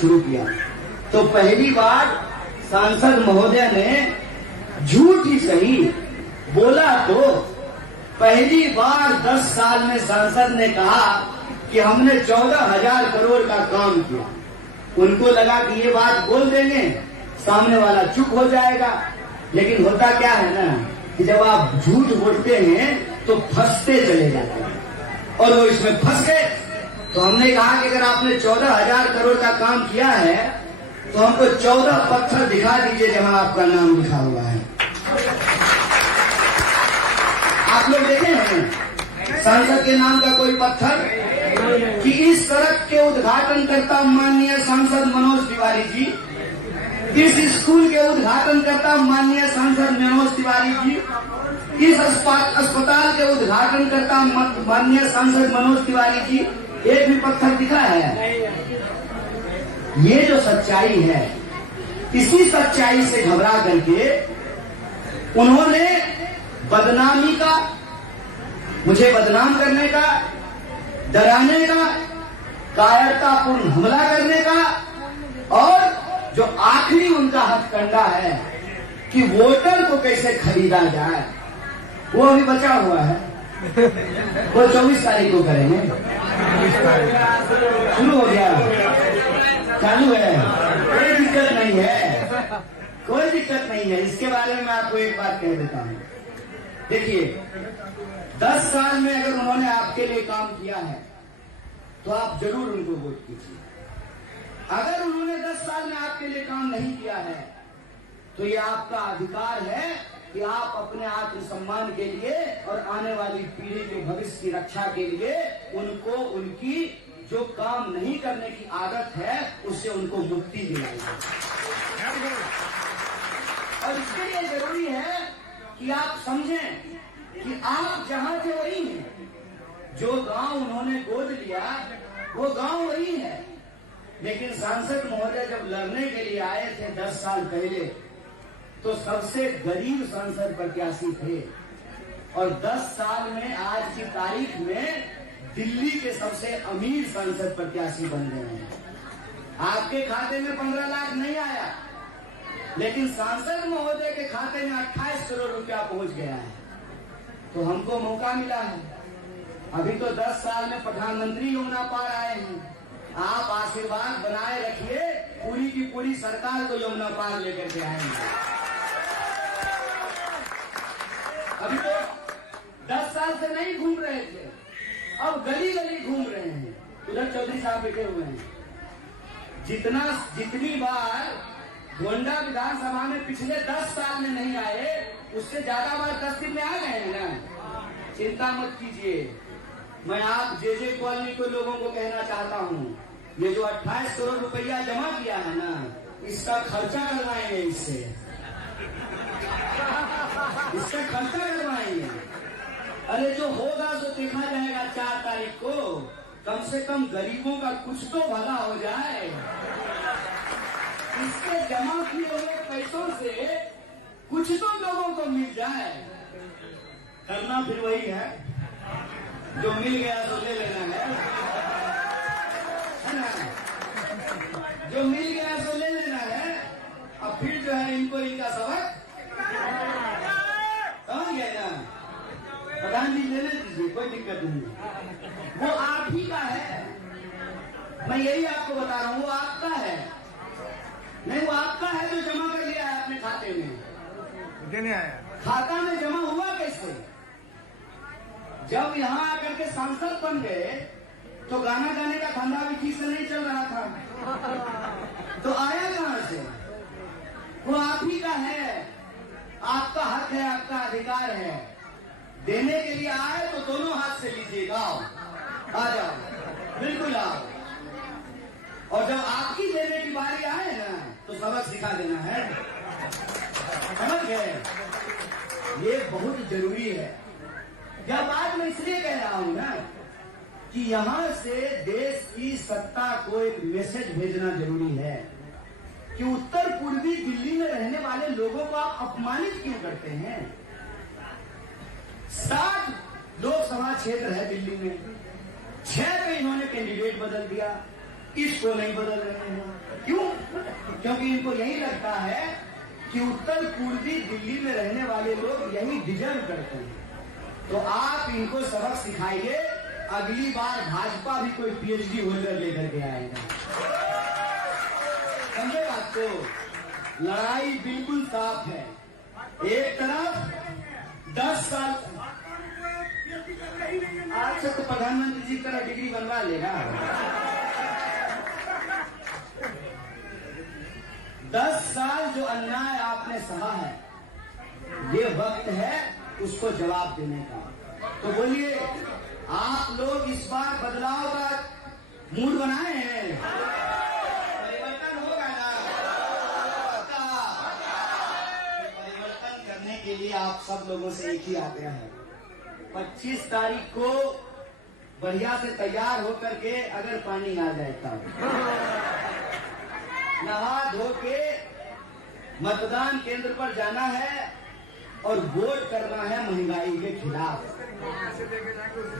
शुरू किया। तो पहली बार सांसद महोदय ने झूठ ही सही बोला, तो पहली बार 10 साल में सांसद ने कहा कि हमने 14,000 करोड़ का काम किया। उनको लगा कि ये बात बोल देंगे, सामने वाला चुप हो जाएगा। लेकिन होता क्या है ना कि जब आप झूठ बोलते हैं तो फंसते चले जाते हैं, और वो इसमें फंस गए। तो हमने कहा कि अगर आपने 14,000 करोड़ का काम किया है तो हमको 14 पत्थर दिखा दीजिए जहां आपका नाम लिखा हुआ है। आप लोग देखे हैं सांसद के नाम का कोई पत्थर? कि इस सड़क के उद्घाटन करता माननीय सांसद मनोज तिवारी जी, इस स्कूल के उद्घाटन करता माननीय सांसद मनोज तिवारी जी, इस अस्पताल के उद्घाटन करता माननीय सांसद मनोज तिवारी जी, एक भी पत्थर दिखा है? ये जो सच्चाई है, इसी सच्चाई से घबरा करके उन्होंने बदनामी का, मुझे बदनाम करने का, डराने का, कायरतापूर्ण हमला करने का, और जो आखिरी उनका हथकंडा है कि वोटर को कैसे खरीदा जाए, वो अभी बचा हुआ है। वो 24 तारीख को करेंगे। शुरू हो गया, चालू है, कोई दिक्कत नहीं है, कोई दिक्कत नहीं है। इसके बारे में मैं आपको एक बात कह देता हूं। देखिए, 10 साल में अगर उन्होंने आपके लिए काम किया है तो आप जरूर उनको वोट कीजिए। अगर उन्होंने 10 साल में आपके लिए काम नहीं किया है तो ये आपका अधिकार है कि आप अपने आत्मसम्मान के लिए और आने वाली पीढ़ी के भविष्य की रक्षा के लिए उनको, उनकी जो काम नहीं करने की आदत है उससे उनको मुक्ति दिलाइए। और इसके लिए जरूरी है कि आप समझें कि आप जहां थे वही हैं। जो गांव उन्होंने गोद लिया वो गांव वही है। लेकिन सांसद महोदय जब लड़ने के लिए आए थे 10 साल पहले, तो सबसे गरीब सांसद प्रत्याशी थे, और 10 साल में आज की तारीख में दिल्ली के सबसे अमीर सांसद प्रत्याशी बन गए हैं। आपके खाते में 15 लाख नहीं आया, लेकिन सांसद महोदय के खाते में 28 करोड़ रुपया पहुंच गया है। तो हमको मौका मिला है। अभी तो 10 साल में प्रधानमंत्री यमुना पार आए हैं। आप आशीर्वाद बनाए रखिए, पूरी की पूरी सरकार को यमुना पार लेकर के आएंगे। अभी तो 10 साल से नहीं घूम रहे थे, अब गली गली घूम रहे हैं। उधर चौधरी साहब बैठे हुए हैं। जितनी बार गोंडा विधानसभा में पिछले 10 साल में नहीं आए, उससे ज्यादा बार 10 दिन में आ गए हैं ना। चिंता मत कीजिए। मैं आप जे कॉलोनी के लोगों को कहना चाहता हूँ, ये जो 28 करोड़ रुपया जमा किया है ना, इसका खर्चा करवाएंगे, इसका खर्चा करवाएंगे। अरे जो होगा तो देखा जाएगा 4 तारीख को। कम से कम गरीबों का कुछ तो भला हो जाए। इसके जमा किए हुए पैसों से कुछ तो लोगों को मिल जाए। करना फिर वही है, जो मिल गया तो ले लेना है ना? जो मिल गया तो ले लेना है। अब फिर जो है इनको इनका सबक समझ गए ना? प्रधान जी लेने दीजिए, कोई दिक्कत नहीं। वो आप ही का है, मैं यही आपको बता रहा हूँ। वो आपका है नहीं, वो आपका है जो जमा कर लिया है अपने खाते में। देने आया खाता में जमा हुआ कैसे? जब यहाँ आकर के सांसद बन गए तो गाना गाने का धंधा भी ठीक से नहीं चल रहा था, तो आया कहां से? वो आप ही का है, आपका हक है, आपका अधिकार है। देने के लिए आए तो दोनों हाथ से लीजिएगा, आ जाओ, बिल्कुल आओ। और जब आपकी देने की बारी आए ना तो सबक सिखा देना है, समझ गए? ये बहुत जरूरी है। यह बात मैं इसलिए कह रहा हूं ना कि यहां से देश की सत्ता को एक मैसेज भेजना जरूरी है कि उत्तर पूर्वी दिल्ली में रहने वाले लोगों को आप अपमानित क्यों करते हैं? 60 लोकसभा क्षेत्र है दिल्ली में, 6 पे इन्होंने कैंडिडेट बदल दिया, इसको नहीं बदल रहे हैं। क्योंकि इनको यही लगता है कि उत्तर पूर्वी दिल्ली में रहने वाले लोग यही डिजर्व करते हैं। तो आप इनको सबक सिखाइए, अगली बार भाजपा भी कोई पीएचडी होल्डर लेकर के आएगा। समझे बात को? लड़ाई बिल्कुल साफ है। एक तरफ 10 साल आज से तो प्रधानमंत्री जी तरह डिग्री बनवा लेगा। 10 साल जो अन्याय आपने सहा है, ये वक्त है उसको जवाब देने का। तो बोलिए, आप लोग इस बार बदलाव का मूड बनाए हैं? परिवर्तन होगा ना? परिवर्तन करने के लिए आप सब लोगों से एक ही आग्रह है, 25 तारीख को बढ़िया से तैयार होकर के अगर पानी आ जाए तब नहा धो के मतदान केंद्र पर जाना है और वोट करना है महंगाई के खिलाफ।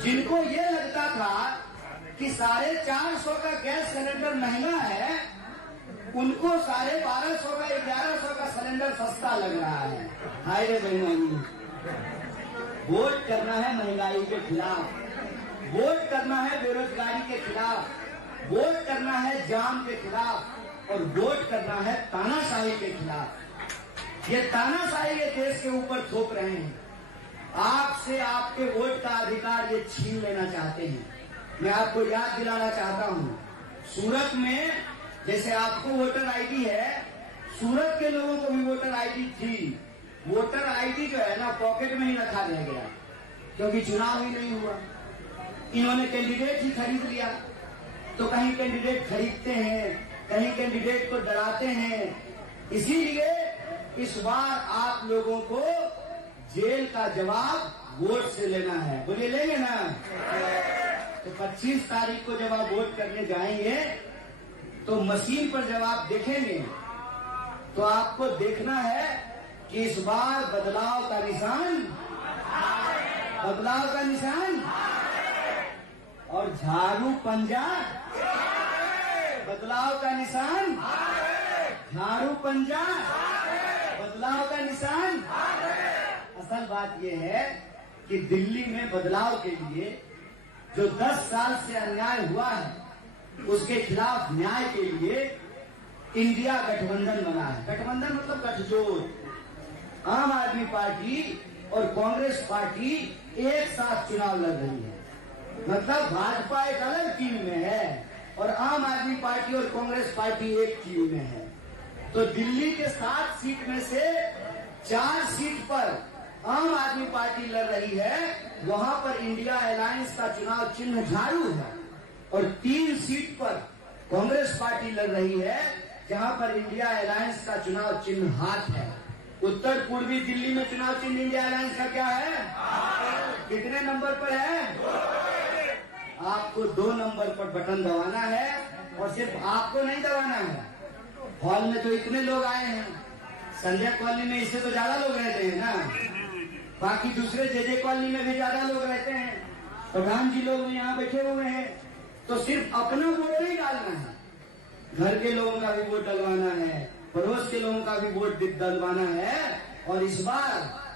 जिनको ये लगता था कि 450 का गैस सिलेंडर महंगा है, उनको 1250 का 1100 का सिलेंडर सस्ता लग रहा है। हाय रे बहनों, वोट करना है महंगाई के खिलाफ, वोट करना है बेरोजगारी के खिलाफ, वोट करना है जाम के खिलाफ, और वोट करना है तानाशाही के खिलाफ। ये तानाशाही ये देश के ऊपर थोप रहे हैं। आपसे आपके वोट का अधिकार ये छीन लेना चाहते हैं। मैं आपको याद दिलाना चाहता हूँ, सूरत में जैसे आपको वोटर आईडी है, सूरत के लोगों को भी वोटर आईडी थी। वोटर आईडी जो है ना, पॉकेट में ही रखा रह गया, क्योंकि चुनाव ही नहीं हुआ। इन्होंने कैंडिडेट ही खरीद लिया। तो कहीं कैंडिडेट खरीदते हैं, कहीं कैंडिडेट को डराते हैं। इसीलिए इस बार आप लोगों को जेल का जवाब वोट से लेना है। बोलिए, लेंगे ना? तो 25 तारीख को जब आप वोट करने जाएंगे तो मशीन पर जब आप देखेंगे तो आपको देखना है कि इस बार बदलाव का निशान, बदलाव का निशान और झाड़ू पंजा, बदलाव का निशान, झाड़ू पंजा, बदलाव का निशान। असल बात यह है कि दिल्ली में बदलाव के लिए जो 10 साल से अन्याय हुआ है, उसके खिलाफ न्याय के लिए इंडिया गठबंधन बना है। गठबंधन मतलब गठजोड़। आम आदमी पार्टी और कांग्रेस पार्टी एक साथ चुनाव लड़ रही है। मतलब भाजपा एक अलग टीम में है और आम आदमी पार्टी और कांग्रेस पार्टी एक टीम में है। तो दिल्ली के 7 सीट में से 4 सीट पर आम आदमी पार्टी लड़ रही है, वहां पर इंडिया अलायंस का चुनाव चिन्ह झाड़ू है, और 3 सीट पर कांग्रेस पार्टी लड़ रही है, जहां पर इंडिया अलायंस का चुनाव चिन्ह हाथ है। उत्तर पूर्वी दिल्ली में चुनाव चिन्ह इंडिया अलायंस का क्या है? कितने नंबर पर है? आपको 2 नंबर पर बटन दबाना है, और सिर्फ आपको नहीं दबाना है। हॉल में तो इतने लोग आए हैं, संजय कॉलोनी में इससे तो ज्यादा लोग रहते हैं ना, बाकी दूसरे जे कॉलोनी में भी ज्यादा लोग रहते हैं, प्रधान जी लोग यहाँ बैठे हुए हैं। तो सिर्फ अपना वोट नहीं डालना है, घर के लोगों का भी वोट डलवाना है, पड़ोस के लोगों का भी वोट डलवाना है, और इस बार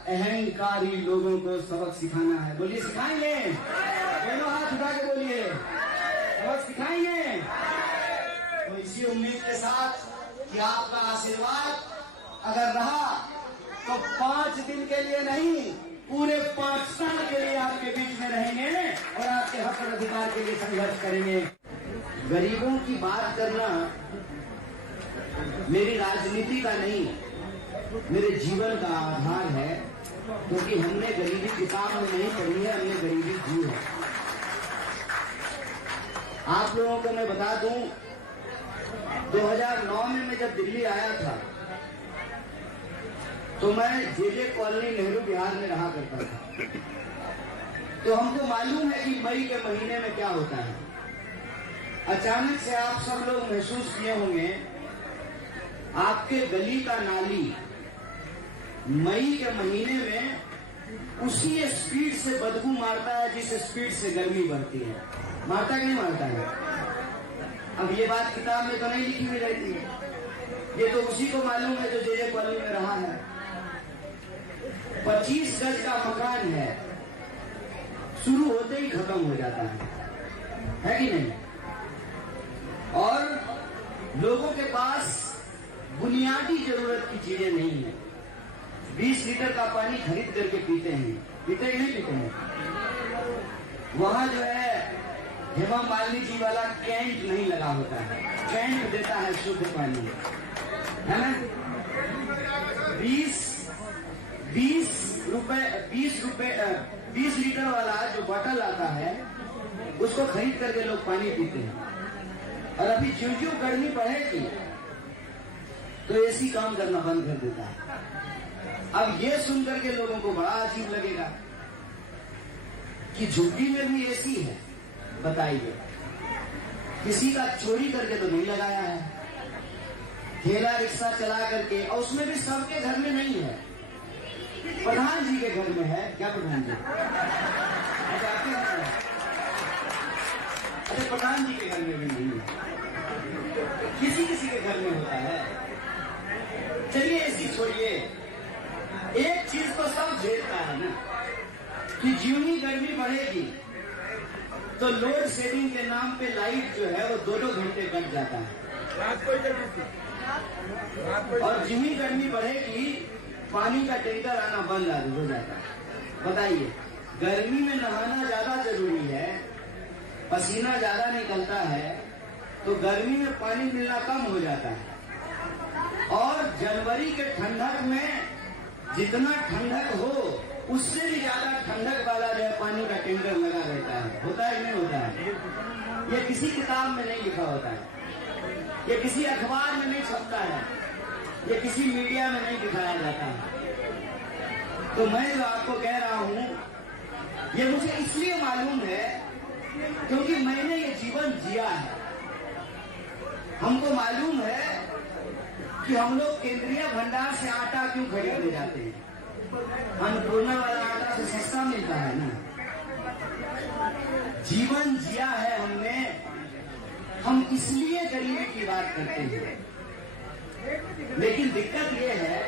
अहंकारी लोगों को सबक सिखाना है। बोलिए, सिखाएंगे? दोनों हाथ उठा के बोलिए, सबक सिखाएंगे। तो इसी उम्मीद के साथ कि आपका आशीर्वाद अगर रहा तो 5 दिन के लिए नहीं, पूरे 5 साल के लिए आपके बीच में रहेंगे और आपके हक और अधिकार के लिए संघर्ष करेंगे। गरीबों की बात करना मेरी राजनीति का नहीं, मेरे जीवन का आधार है, क्योंकि हमने गरीबी किताब में नहीं पढ़ी है, हमने गरीबी जी है। आप लोगों को मैं बता दूं, 2009 में मैं जब दिल्ली आया था तो मैं जे कॉलोनी नेहरू बिहार में रहा करता था। तो हमको मालूम है कि मई के महीने में क्या होता है। अचानक से आप सब लोग महसूस किए होंगे, आपके गली का नाली मई के महीने में उसी स्पीड से बदबू मारता है जिस स्पीड से गर्मी बढ़ती है। मारता कि नहीं मारता है? अब ये बात किताब में तो नहीं लिखी हुई रहती है, ये तो उसी को मालूम है जो जे कॉलोनी में रहा है। 25 गज का मकान है, शुरू होते ही खत्म हो जाता है कि नहीं? और लोगों के पास बुनियादी जरूरत की चीजें नहीं है। 20 लीटर का पानी खरीद करके पीते हैं, पीते ही नहीं पीते हैं। वहां जो है हेमा मालिनी जी वाला कैंट नहीं लगा होता है, कैंट देता है शुद्ध पानी, है ना? 20 लीटर वाला जो बॉटल आता है उसको खरीद करके लोग पानी पीते हैं। और अभी ज्यों गर्मी बढ़ेगी तो एसी काम करना बंद कर देता है। अब ये सुन करके लोगों को बड़ा अजीब लगेगा कि झुग्गी में भी एसी है। बताइए, किसी का चोरी करके तो नहीं लगाया है, ठेला रिक्शा चला करके, और उसमें भी सबके घर में नहीं है, प्रधान जी के घर में है। क्या प्रधान जी? अच्छा, आपके घर में? अच्छा, प्रधान जी के घर में भी नहीं है, किसी किसी के घर में होता है। चलिए ऐसी छोड़िए, एक चीज तो सब झेलता है ना कि ज्यों ही गर्मी बढ़ेगी तो लोड शेडिंग के नाम पे लाइट जो है वो 2-2 घंटे कट जाता है। और ज्यों ही गर्मी बढ़ेगी पानी का टैंकर आना बंद हो जाता है। बताइए, गर्मी में नहाना ज्यादा जरूरी है, पसीना ज्यादा निकलता है, तो गर्मी में पानी मिलना कम हो जाता है। और जनवरी के ठंडक में जितना ठंडक हो उससे भी ज्यादा ठंडक वाला जो है पानी का टैंकर लगा रहता है। होता है कि नहीं होता है? ये किसी किताब में नहीं लिखा होता है, ये किसी अखबार में नहीं छपता है, ये किसी मीडिया में नहीं दिखाया जाता है। तो मैं जो आपको कह रहा हूं ये मुझे इसलिए मालूम है क्योंकि मैंने ये जीवन जिया है। हमको मालूम है कि हम लोग केंद्रीय भंडार से आटा क्यों खरीदने जाते हैं। अन्नपूर्णा वाला आटा से सस्ता मिलता है ना। जीवन जिया है हमने, हम इसलिए गरीबी की बात करते हैं। लेकिन दिक्कत यह है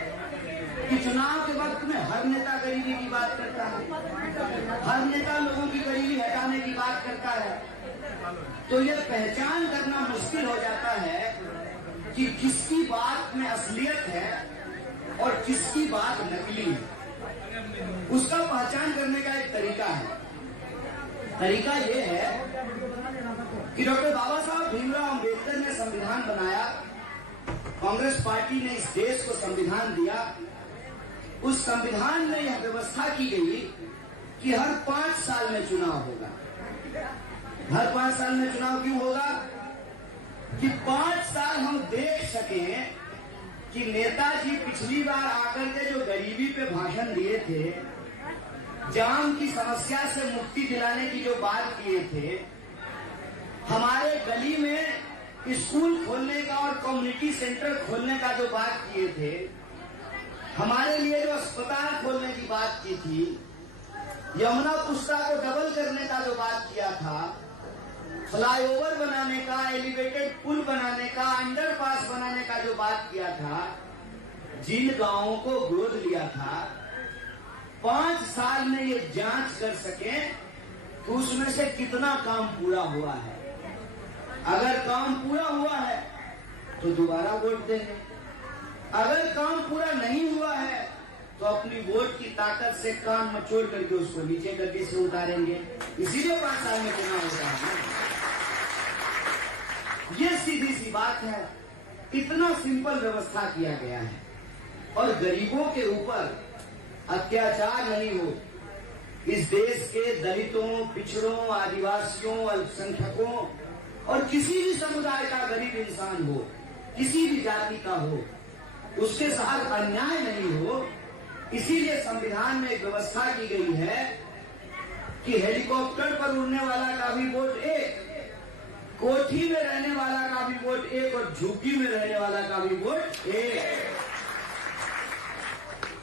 कि चुनाव के वक्त में हर नेता गरीबी की बात करता है, हर नेता लोगों की गरीबी हटाने की बात करता है। तो यह पहचान करना मुश्किल हो जाता है कि किसकी बात में असलियत है और किसकी बात नकली है। उसका पहचान करने का एक तरीका है। तरीका यह है कि डॉक्टर बाबा साहब भीमराव अंबेडकर ने संविधान बनाया, कांग्रेस पार्टी ने इस देश को संविधान दिया। उस संविधान में यह व्यवस्था की गई कि हर 5 साल में चुनाव होगा। हर 5 साल में चुनाव क्यों होगा? कि 5 साल हम देख सकें कि नेताजी पिछली बार आकर के जो गरीबी पे भाषण दिए थे, जाम की समस्या से मुक्ति दिलाने की जो बात किए थे, हमारे गली में स्कूल खोलने का और कम्युनिटी सेंटर खोलने का जो बात किए थे, हमारे लिए जो अस्पताल खोलने की बात की थी, यमुना पुष्टा को डबल करने का जो बात किया था, फ्लाईओवर बनाने का, एलिवेटेड पुल बनाने का, अंडरपास बनाने का जो बात किया था, जिन गांवों को गोद लिया था, 5 साल में ये जांच कर सके तो उसमें से कितना काम पूरा हुआ है। अगर काम पूरा हुआ है तो दोबारा वोट देंगे, अगर काम पूरा नहीं हुआ है तो अपनी वोट की ताकत से कान मचोड़ करके उसको नीचे गड्ढे से उतारेंगे। इसीलिए 5 साल में चुनाव होता है। ये सीधी सी बात है, इतना सिंपल व्यवस्था किया गया है। और गरीबों के ऊपर अत्याचार नहीं हो। इस देश के दलितों, पिछड़ों, आदिवासियों, अल्पसंख्यकों और किसी भी समुदाय का गरीब इंसान हो, किसी भी जाति का हो, उसके साथ अन्याय नहीं हो। इसीलिए संविधान में एक व्यवस्था की गई है कि हेलीकॉप्टर पर उड़ने वाला का भी वोट एक, कोठी में रहने वाला का भी वोट एक और झुग्गी में रहने वाला का भी वोट एक।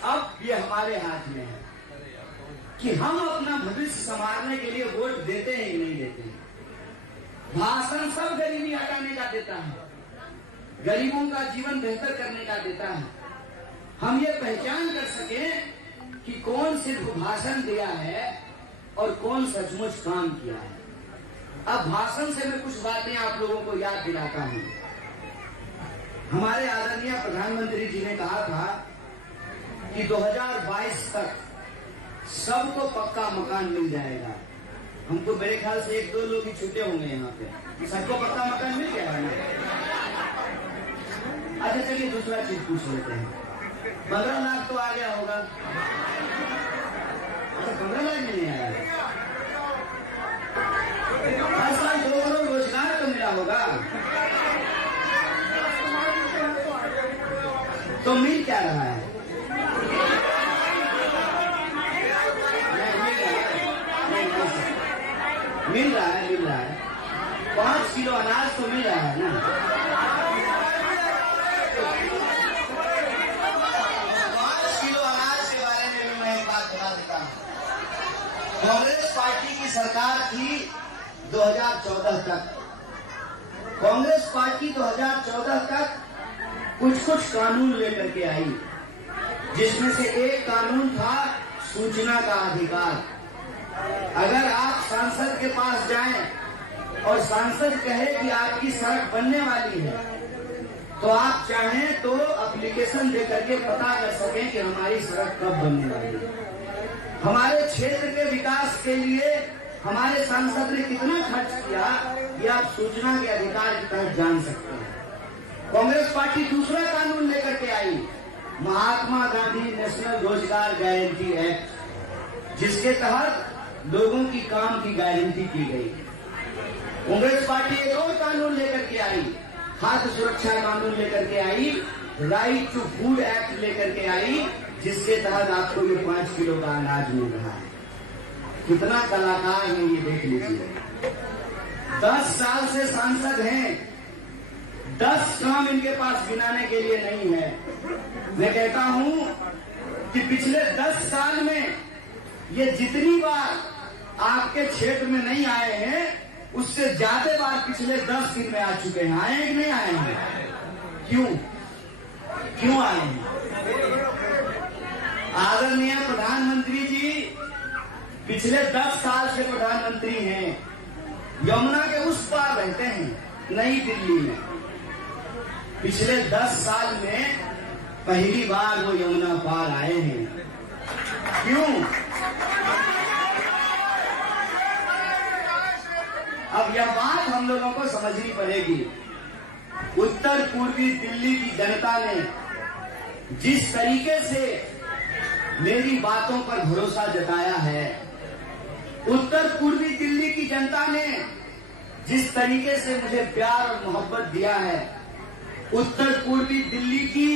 अब ये हमारे हाथ में है कि हम अपना भविष्य संभालने के लिए वोट देते हैं कि नहीं देते हैं। भाषण सब गरीबी हटाने का देता है, गरीबों का जीवन बेहतर करने का देता है। हम ये पहचान कर सके कि कौन सिर्फ भाषण दिया है और कौन सचमुच काम किया है। अब भाषण से मैं कुछ बातें आप लोगों को याद दिलाता हूं। हमारे आदरणीय प्रधानमंत्री जी ने कहा था कि 2022 तक सबको पक्का मकान मिल जाएगा। हमको मेरे ख्याल से 1-2 लोग ही छूटे होंगे यहाँ पे, सबको पक्का मकान मिल गया है ना। अच्छा चलिए दूसरा चीज पूछ लेते हैं। 15 लाख तो आ गया होगा। अच्छा 15 लाख नहीं आया। हर साल 2 करोड़ रोजगार तो मिला होगा। तो मिल क्या रहा है? मिल रहा है 5 किलो अनाज तो मिल रहा है ना। 5 किलो अनाज के बारे में भी मैं एक बात बता देता हूँ। कांग्रेस पार्टी की सरकार थी 2014 तक। कांग्रेस पार्टी 2014 तक कुछ कानून लेकर के आई, जिसमें से एक कानून था सूचना का अधिकार। अगर आप सांसद के पास जाएं और सांसद कहे कि आपकी सड़क बनने वाली है, तो आप चाहें तो एप्लीकेशन दे करके पता कर सकें कि हमारी सड़क कब बनने वाली है। हमारे क्षेत्र के विकास के लिए हमारे सांसद ने कितना खर्च किया, ये आप सूचना के अधिकार के तहत जान सकते हैं। कांग्रेस पार्टी दूसरा कानून लेकर के आई, महात्मा गांधी नेशनल रोजगार गारंटी एक्ट, जिसके तहत लोगों की काम की गारंटी की गई। कांग्रेस पार्टी एक और कानून लेकर के आई, खाद्य सुरक्षा कानून लेकर के आई, राइट टू फूड एक्ट लेकर के आई, जिसके तहत आपको ये 5 किलो का अनाज मिल रहा है। कितना कलाकार है ये देख लीजिए। 10 साल से सांसद हैं, 10 काम इनके पास गिनाने के लिए नहीं है। मैं कहता हूं कि पिछले 10 साल में ये जितनी बार आपके क्षेत्र में नहीं आए हैं, उससे ज्यादा बार पिछले 10 दिन में आ चुके हैं। आए कि नहीं आए हैं? क्यों आए हैं? आदरणीय प्रधानमंत्री जी पिछले 10 साल से प्रधानमंत्री हैं, यमुना के उस पार रहते हैं, नई दिल्ली में। पिछले 10 साल में पहली बार वो यमुना पार आए हैं। क्यों? अब यह बात हम लोगों को समझनी पड़ेगी। उत्तर पूर्वी दिल्ली की जनता ने जिस तरीके से मेरी बातों पर भरोसा जताया है, उत्तर पूर्वी दिल्ली की जनता ने जिस तरीके से मुझे प्यार और मोहब्बत दिया है, उत्तर पूर्वी दिल्ली की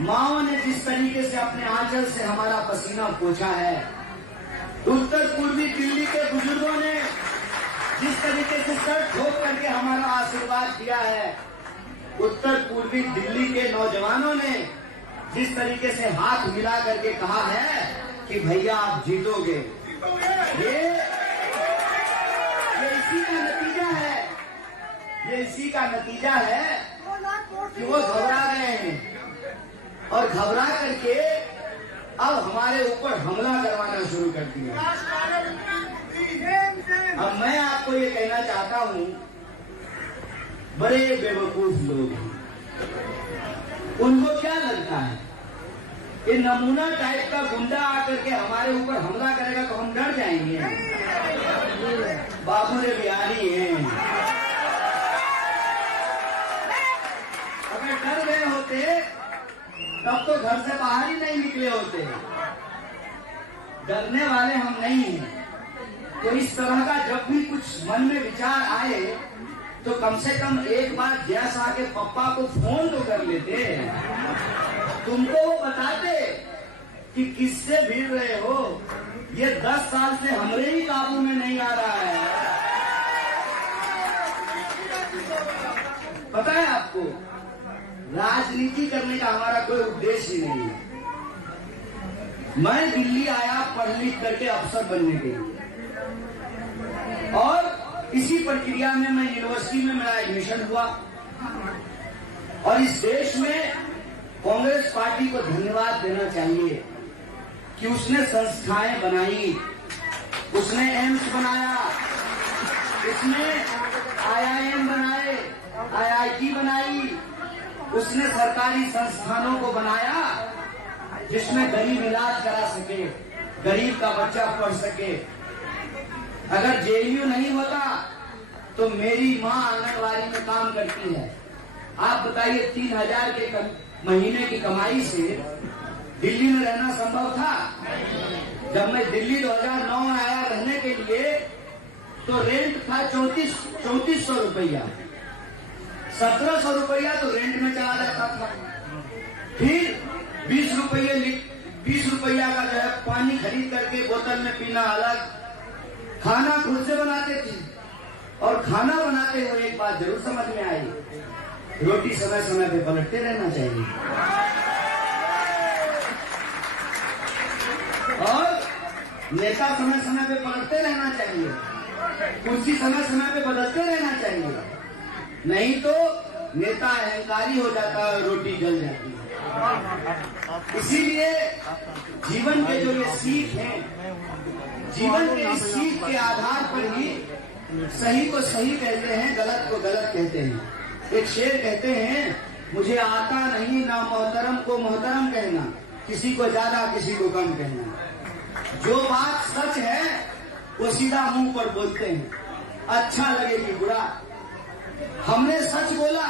माओं ने जिस तरीके से अपने आंचल से हमारा पसीना पोंछा है, उत्तर पूर्वी दिल्ली के बुजुर्गों ने जिस तरीके से सर ठोक करके हमारा आशीर्वाद दिया है, उत्तर पूर्वी दिल्ली के नौजवानों ने जिस तरीके से हाथ मिला करके कहा है कि भैया आप जीतोगे, ये इसी का नतीजा है। ये इसी का नतीजा है कि वो घबरा गए हैं और घबरा करके अब हमारे ऊपर हमला करवाना शुरू कर दिया। अब मैं आपको ये कहना चाहता हूं, बड़े बेवकूफ लोग हैं। उनको क्या लगता है ये नमूना टाइप का गुंडा आकर के हमारे ऊपर हमला करेगा तो हम डर जाएंगे? बाबू रे बिहारी हैं। अगर डर गए होते तब तो घर से बाहर ही नहीं निकले होते। डरने वाले हम नहीं हैं। तो इस तरह का जब भी कुछ मन में विचार आए तो कम से कम एक बार जैसा के पप्पा को फोन तो कर लेते, तुमको वो बताते कि किससे भिड़ रहे हो। ये 10 साल से हमारे ही काबू में नहीं आ रहा है। पता है आपको, राजनीति करने का हमारा कोई उद्देश्य ही नहीं है। मैं दिल्ली आया पढ़ लिख करके अफसर बनने के लिए, और इसी प्रक्रिया में मैं यूनिवर्सिटी में मेरा एडमिशन हुआ। और इस देश में कांग्रेस पार्टी को धन्यवाद देना चाहिए कि उसने संस्थाएं बनाई, उसने एम्स बनाया, उसने IIM बनाए, IIT बनाई, उसने सरकारी संस्थानों को बनाया जिसमें गरीब इलाज करा सके, गरीब का बच्चा पढ़ सके। अगर JNU नहीं होता तो मेरी माँ आंगनबाड़ी में काम करती है। आप बताइए 3,000 के महीने की कमाई से दिल्ली में रहना संभव था? जब मैं दिल्ली 2009 में आया रहने के लिए तो रेंट था 3400 रुपया, 1700 रुपया तो रेंट में चला जाता था। फिर 20 रुपया का जो है पानी खरीद करके बोतल में पीना अलग, खाना खुद से बनाते थे। और खाना बनाते हुए एक बात जरूर समझ में आई, रोटी समय समय पे पलटते रहना चाहिए और नेता समय समय पे पलटते रहना चाहिए, कुर्सी समय समय पे बदलते रहना चाहिए, नहीं तो नेता अहंकारी हो जाता है, रोटी जल जाती है। इसीलिए जीवन के जो ये सीख हैं, जीवन के इस सीख के आधार पर ही सही को सही कहते हैं, गलत को गलत कहते हैं। एक शेर कहते हैं, मुझे आता नहीं ना मोहतरम को मोहतरम कहना, किसी को ज्यादा किसी को कम कहना। जो बात सच है वो सीधा मुंह पर बोलते हैं, अच्छा लगे कि बुरा। हमने सच बोला,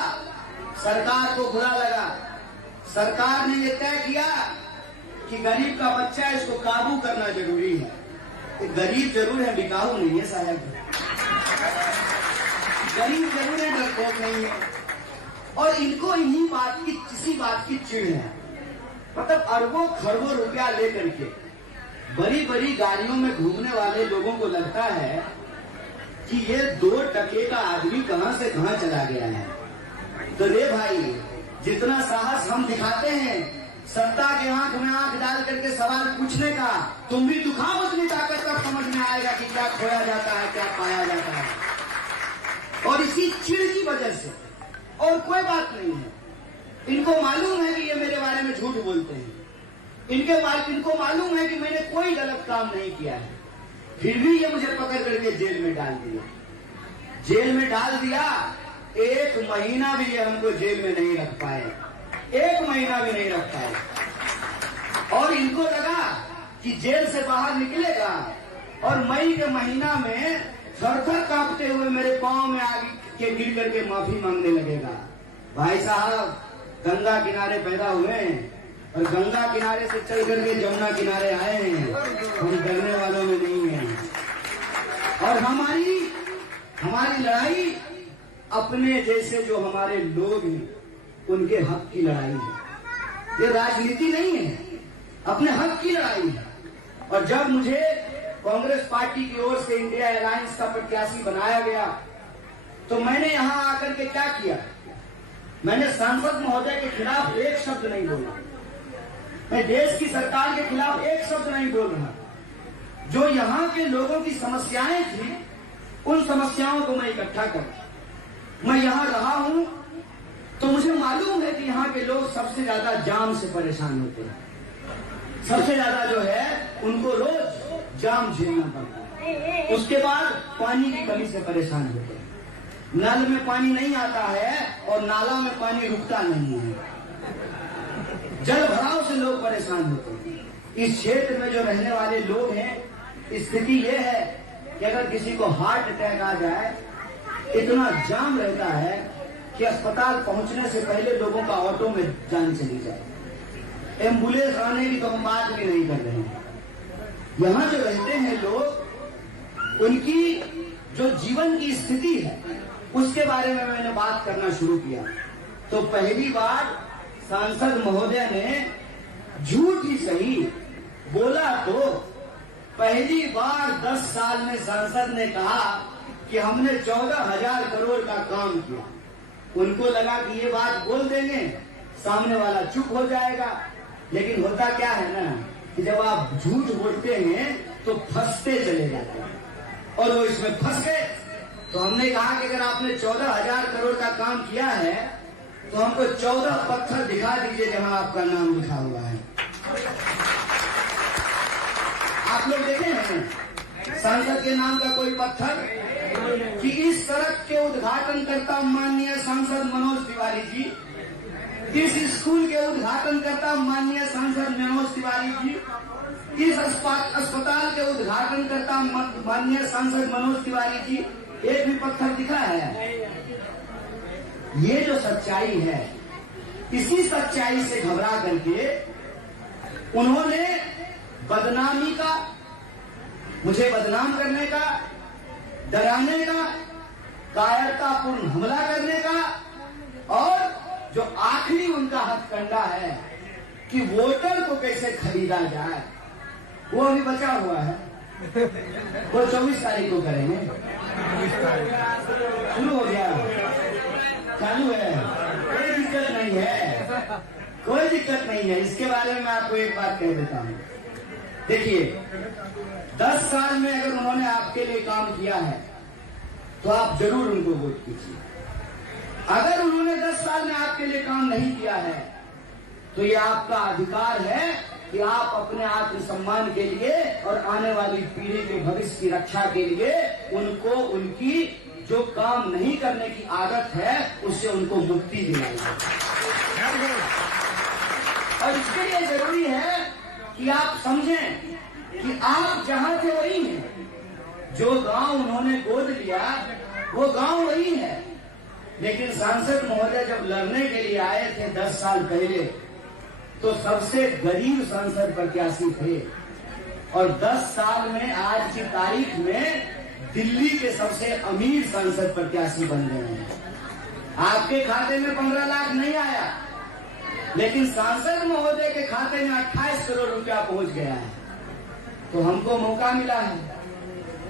सरकार को बुरा लगा। सरकार ने ये तय किया कि गरीब का बच्चा है, इसको काबू करना जरूरी है। गरीब जरूर है, बिकाऊ नहीं है साहब, गरीब जरूर है, डरपोक नहीं है। और इनको इन्हीं बात की, किसी बात की चिढ़ है। मतलब अरबों खरबों रुपया लेकर के बड़ी बड़ी गाड़ियों में घूमने वाले लोगों को लगता है कि ये 2 टके का आदमी कहां से कहां चला गया है। तो रे भाई, जितना साहस हम दिखाते हैं सत्ता के आंख में आंख डाल करके सवाल पूछने का, तुम भी दिखाओ अपनी ताकत, तब समझ में आएगा कि क्या खोया जाता है, क्या पाया जाता है। और इसी चिढ़ की वजह से, और कोई बात नहीं है, इनको मालूम है कि ये मेरे बारे में झूठ बोलते हैं, इनको मालूम है कि मैंने कोई गलत काम नहीं किया है, फिर भी ये मुझे पकड़ करके जेल में डाल दिया। जेल में डाल दिया, 1 महीना भी ये हमको जेल में नहीं रख पाए, 1 महीना भी नहीं रख पाए। और इनको लगा कि जेल से बाहर निकलेगा और मई के महीना में थर-थर कांपते हुए मेरे पांव में आगे गिर करके माफी मांगने लगेगा। भाई साहब, गंगा किनारे पैदा हुए हैं और गंगा किनारे से चल करके जमुना किनारे आए हैं, हम डरने वालों में नहीं हैं। और हमारी लड़ाई अपने जैसे जो हमारे लोग हैं उनके हक की लड़ाई है। ये राजनीति नहीं है, अपने हक की लड़ाई है। और जब मुझे कांग्रेस पार्टी की ओर से इंडिया अलायंस का प्रत्याशी बनाया गया तो मैंने यहां आकर के क्या किया, मैंने सांसद महोदय के खिलाफ एक शब्द नहीं बोला, मैं देश की सरकार के खिलाफ एक शब्द नहीं बोल रहा। जो यहाँ के लोगों की समस्याएं थी उन समस्याओं को मैं इकट्ठा कर, मैं यहाँ रहा हूं तो मुझे मालूम है कि यहाँ के लोग सबसे ज्यादा जाम से परेशान होते हैं, सबसे ज्यादा जो है उनको रोज जाम झेलना पड़ता है। उसके बाद पानी की कमी से परेशान होते हैं, नल में पानी नहीं आता है और नाला में पानी रुकता नहीं है, जल भराव से लोग परेशान होते हैं। इस क्षेत्र में जो रहने वाले लोग हैं, स्थिति ये है कि अगर किसी को हार्ट अटैक आ जाए, इतना जाम रहता है कि अस्पताल पहुंचने से पहले लोगों का ऑटो में जान चली जाए। एम्बुलेंस आने की तो हम बात भी नहीं कर रहे हैं। यहाँ जो रहते हैं लोग, उनकी जो जीवन की स्थिति है उसके बारे में मैंने बात करना शुरू किया तो पहली बार सांसद महोदय ने झूठ ही सही बोला। तो पहली बार 10 साल में सांसद ने कहा कि हमने 14,000 करोड़ का काम किया। उनको लगा कि ये बात बोल देंगे, सामने वाला चुप हो जाएगा, लेकिन होता क्या है ना कि जब आप झूठ बोलते हैं तो फंसते चले जाते हैं, और वो इसमें फंस गए। तो हमने कहा कि अगर आपने 14,000 करोड़ का काम किया है तो हमको 14 पत्थर दिखा दीजिए जहां आपका नाम लिखा हुआ है। आप लोग देखे हैं सांसद के नाम का कोई पत्थर? कि इस सड़क के उद्घाटन करता माननीय सांसद मनोज तिवारी जी, इस स्कूल के उद्घाटन करता माननीय सांसद मनोज तिवारी जी, इस अस्पताल के उद्घाटन करता माननीय सांसद मनोज तिवारी जी, एक भी पत्थर दिखा है? ये जो सच्चाई है, इसी सच्चाई से घबरा करके उन्होंने बदनामी का, मुझे बदनाम करने का, डराने का, कायरतापूर्ण हमला करने का, और जो आखिरी उनका हथकंडा है कि वोटर को कैसे खरीदा जाए, वो अभी बचा हुआ है। वो 24 तारीख को करेंगे। शुरू हो गया, चालू है, कोई दिक्कत नहीं है, कोई दिक्कत नहीं है। इसके बारे में आपको एक बात कह देता हूं। देखिए, 10 साल में अगर उन्होंने आपके लिए काम किया है तो आप जरूर उनको वोट कीजिए। अगर उन्होंने 10 साल में आपके लिए काम नहीं किया है तो ये आपका अधिकार है कि आप अपने आत्मसम्मान के लिए और आने वाली पीढ़ी के भविष्य की रक्षा के लिए उनको, उनकी जो काम नहीं करने की आदत है उससे उनको मुक्ति दिलाइए। और इसके लिए जरूरी है कि आप समझें कि आप जहां थे वही हैं। जो गांव उन्होंने गोद लिया वो गांव वही है। लेकिन सांसद महोदय जब लड़ने के लिए आए थे 10 साल पहले, तो सबसे गरीब सांसद प्रत्याशी थे, और 10 साल में आज की तारीख में दिल्ली के सबसे अमीर सांसद प्रत्याशी बन गए हैं। आपके खाते में 15 लाख नहीं आया, लेकिन सांसद महोदय के खाते में 28 करोड़ रुपया पहुंच गया है। तो हमको मौका मिला है।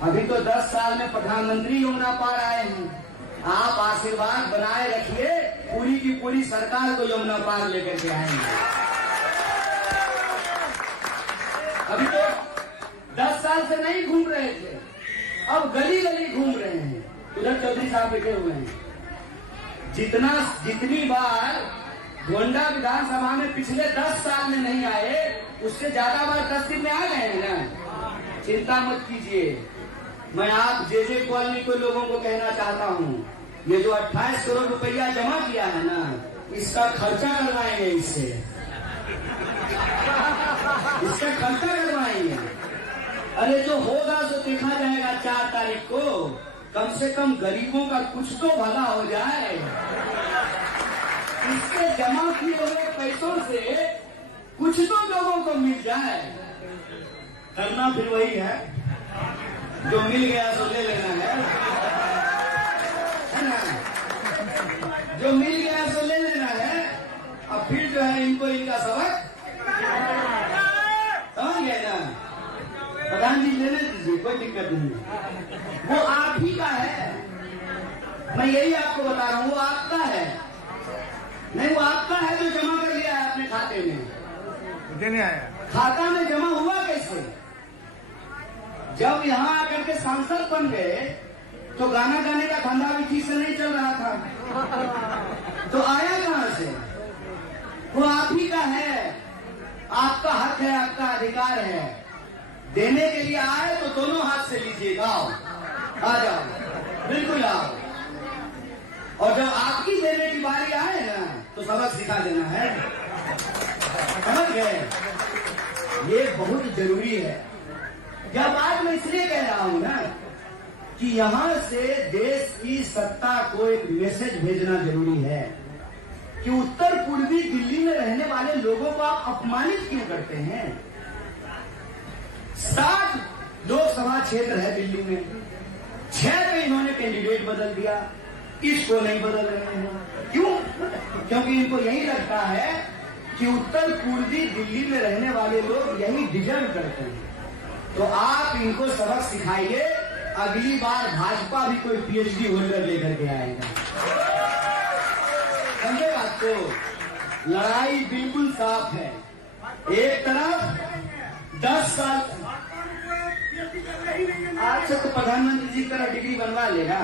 अभी तो 10 साल में प्रधानमंत्री यमुना पार आए हैं। आप आशीर्वाद बनाए रखिए, पूरी की पूरी सरकार को यमुना पार लेकर के आएंगे। अभी तो 10 साल से नहीं घूम रहे थे, अब गली गली घूम रहे हैं। उधर चौधरी साहब बैठे हुए हैं। जितनी बार गोंडा विधानसभा में पिछले 10 साल में नहीं आए, उससे ज्यादा बार 10 दिन में आ गए हैं ना। चिंता मत कीजिए। मैं आप जे कॉलोनी के लोगों को कहना चाहता हूँ, ये जो 28 करोड़ रुपया जमा किया है ना, इसका खर्चा करवाएंगे, इसका खर्चा करवाएंगे। अरे जो होगा तो देखा जाएगा 4 तारीख को। कम से कम गरीबों का कुछ तो भला हो जाए। इससे जमा किए हुए पैसों से कुछ तो लोगों को मिल जाए। करना फिर वही है, जो मिल गया तो ले लेना है ना? जो मिल गया तो ले लेना है। अब फिर जो है इनको इनका सबक समझ गए ना? प्रधान जी लेने दीजिए, कोई दिक्कत नहीं। वो आप ही का है, मैं यही आपको बता रहा हूँ। वो आपका है, नहीं वो आपका है जो जमा कर लिया है अपने खाते में। देने आया खाता में जमा हुआ कैसे? जब यहाँ आकर के सांसद बन गए तो गाना गाने का धंधा भी ठीक से नहीं चल रहा था, तो आया कहां से? वो आप ही का है, आपका हक है, आपका अधिकार है। देने के लिए आए तो दोनों हाथ से लीजिएगा, आ जाओ, बिल्कुल आओ। और जब आपकी देने की बारी आए ना तो सबक सिखा देना है। समझ गए? ये बहुत जरूरी है। यह बात मैं इसलिए कह रहा हूं ना कि यहां से देश की सत्ता को एक मैसेज भेजना जरूरी है कि उत्तर पूर्वी दिल्ली में रहने वाले लोगों को आप अपमानित क्यों करते हैं? 7 लोकसभा क्षेत्र है दिल्ली में, 6 पे इन्होंने कैंडिडेट बदल दिया, इसको नहीं बदल रहे हैं। क्यों? क्योंकि इनको यही लगता है कि उत्तर पूर्वी दिल्ली में रहने वाले लोग यही डिजर्व करते हैं। तो आप इनको सबक सिखाइए, अगली बार भाजपा भी कोई पीएचडी होल्डर लेकर के आएगा। समझे बात को? लड़ाई बिल्कुल साफ है। एक तरफ 10 साल आज से तो प्रधानमंत्री जी की तरह डिग्री बनवा लेगा।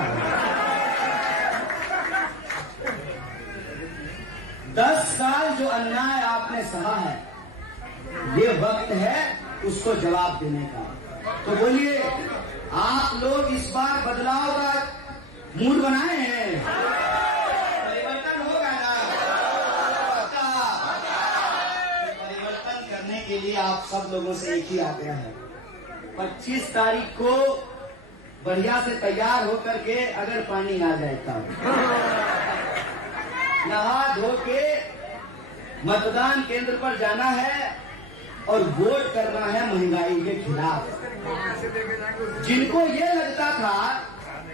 10 साल जो अन्याय आपने सहा है, ये वक्त है उसको जवाब देने का। तो बोलिए, आप लोग इस बार बदलाव का मूड बनाए हैं? परिवर्तन होगा ना? परिवर्तन करने के लिए आप सब लोगों से एक ही आग्रह है, 25 तारीख को बढ़िया से तैयार होकर के अगर पानी आ जाए तब नहा धो के मतदान केंद्र पर जाना है और वोट करना है महंगाई के खिलाफ। जिनको ये लगता था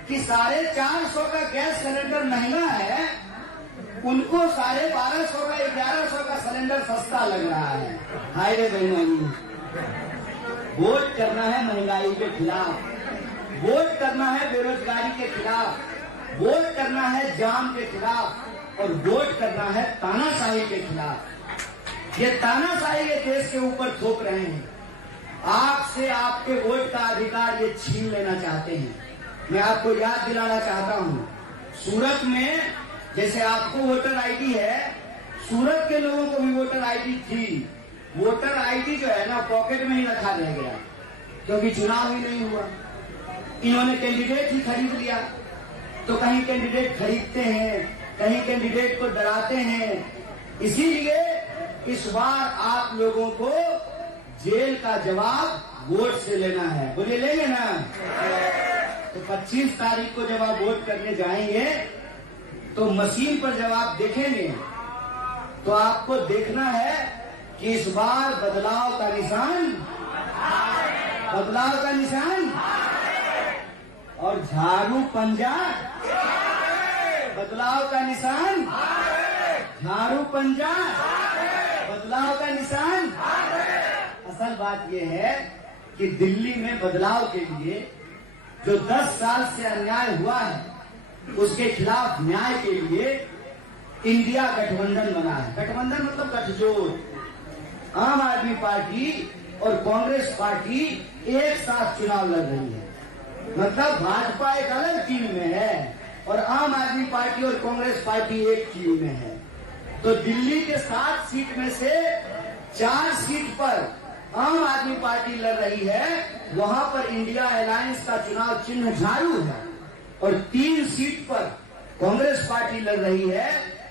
कि 450 का गैस सिलेंडर महंगा है, उनको 1250 का 1100 का सिलेंडर सस्ता लग रहा है। हाय रे बहनों, वोट करना है महंगाई के खिलाफ, वोट करना है बेरोजगारी के खिलाफ, वोट करना है जाम के खिलाफ और वोट करना है तानाशाही के खिलाफ। ये तानाशाही ये देश के ऊपर थोप रहे हैं। आपसे आपके वोट का अधिकार ये छीन लेना चाहते हैं। मैं आपको याद दिलाना चाहता हूँ, सूरत में जैसे आपको वोटर आईडी है, सूरत के लोगों को भी वोटर आईडी थी। वोटर आईडी जो है ना, पॉकेट में ही रखा रह गया, क्योंकि चुनाव ही नहीं हुआ। इन्होंने कैंडिडेट ही खरीद लिया। तो कहीं कैंडिडेट खरीदते हैं, कहीं कैंडिडेट को डराते हैं। इसीलिए इस बार आप लोगों को जेल का जवाब वोट से लेना है। बोलिए, लेंगे ना? तो 25 तारीख को जब आप वोट करने जाएंगे तो मशीन पर जब आप देखेंगे तो आपको देखना है कि इस बार बदलाव का निशान, बदलाव का निशान और झाड़ू पंजा, बदलाव का निशान, झाड़ू पंजा, बदलाव का निशान। असल बात यह है कि दिल्ली में बदलाव के लिए जो 10 साल से अन्याय हुआ है, उसके खिलाफ न्याय के लिए इंडिया गठबंधन बना है। गठबंधन मतलब गठजोड़। आम आदमी पार्टी और कांग्रेस पार्टी एक साथ चुनाव लड़ रही है। मतलब भाजपा एक अलग टीम में है और आम आदमी पार्टी और कांग्रेस पार्टी एक टीम में है। तो दिल्ली के 7 सीट में से 4 सीट पर आम आदमी पार्टी लड़ रही है। वहां पर इंडिया अलायंस का चुनाव चिन्ह झाड़ू है और 3 सीट पर कांग्रेस पार्टी लड़ रही है,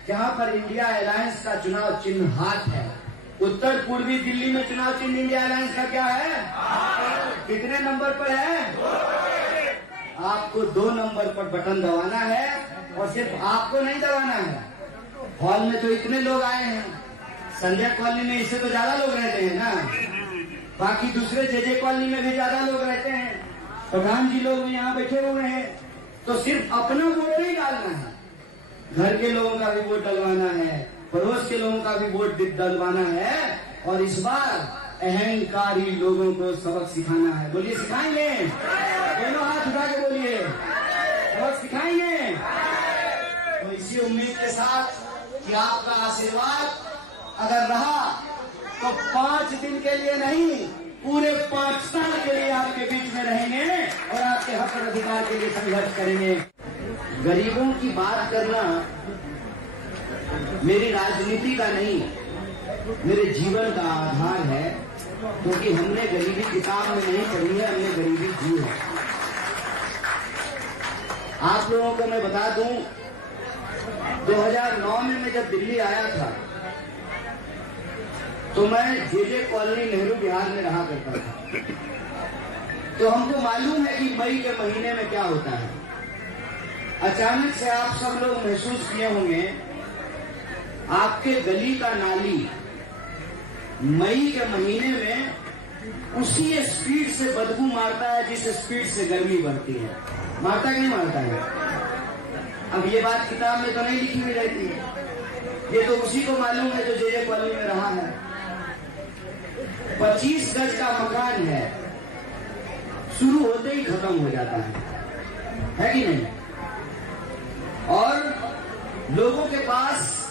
जहां पर इंडिया अलायंस का चुनाव चिन्ह हाथ है। उत्तर पूर्वी दिल्ली में चुनाव चिन्ह इंडिया अलायंस का क्या है? कितने नंबर पर है? आपको 2 नंबर पर बटन दबाना है और सिर्फ आपको नहीं दबाना है। हॉल में तो इतने लोग आए हैं, संजय कॉलोनी में इससे तो ज्यादा लोग रहते हैं ना, बाकी दूसरे जे कॉलोनी में भी ज्यादा लोग रहते हैं, प्रधान जी लोग भी यहाँ बैठे हुए हैं। तो सिर्फ अपना वोट नहीं डालना है, घर के लोगों का भी वोट डलवाना है, पड़ोस के लोगों का भी वोट डलवाना है और इस बार अहंकारी लोगों को सबक सिखाना है। बोलिए, सिखाएंगे? दोनों हाथ उठा के बोलिए, सबक सिखाएंगे। तो इसी उम्मीद के साथ कि आपका आशीर्वाद अगर रहा तो 5 दिन के लिए नहीं, पूरे 5 साल के लिए आपके बीच में रहेंगे और आपके हक और अधिकार के लिए संघर्ष करेंगे। गरीबों की बात करना मेरी राजनीति का नहीं, मेरे जीवन का आधार है, क्योंकि हमने गरीबी किताब में नहीं पढ़ी है, हमने गरीबी जी है। आप लोगों को मैं बता दूं, 2009 में मैं जब दिल्ली आया था तो मैं जे कॉलोनी नेहरू बिहार में रहा करता था। तो हमको मालूम है कि मई के महीने में क्या होता है। अचानक से आप सब लोग महसूस किए होंगे, आपके गली का नाली मई के महीने में उसी स्पीड से बदबू मारता है जिस स्पीड से गर्मी बढ़ती है। मारता कि नहीं मारता है? अब ये बात किताब में तो नहीं लिखी हुई रहती है, ये तो उसी को मालूम है जो जे कॉलोनी में रहा है। 25 गज का मकान है, शुरू होते ही खत्म हो जाता है कि नहीं? और लोगों के पास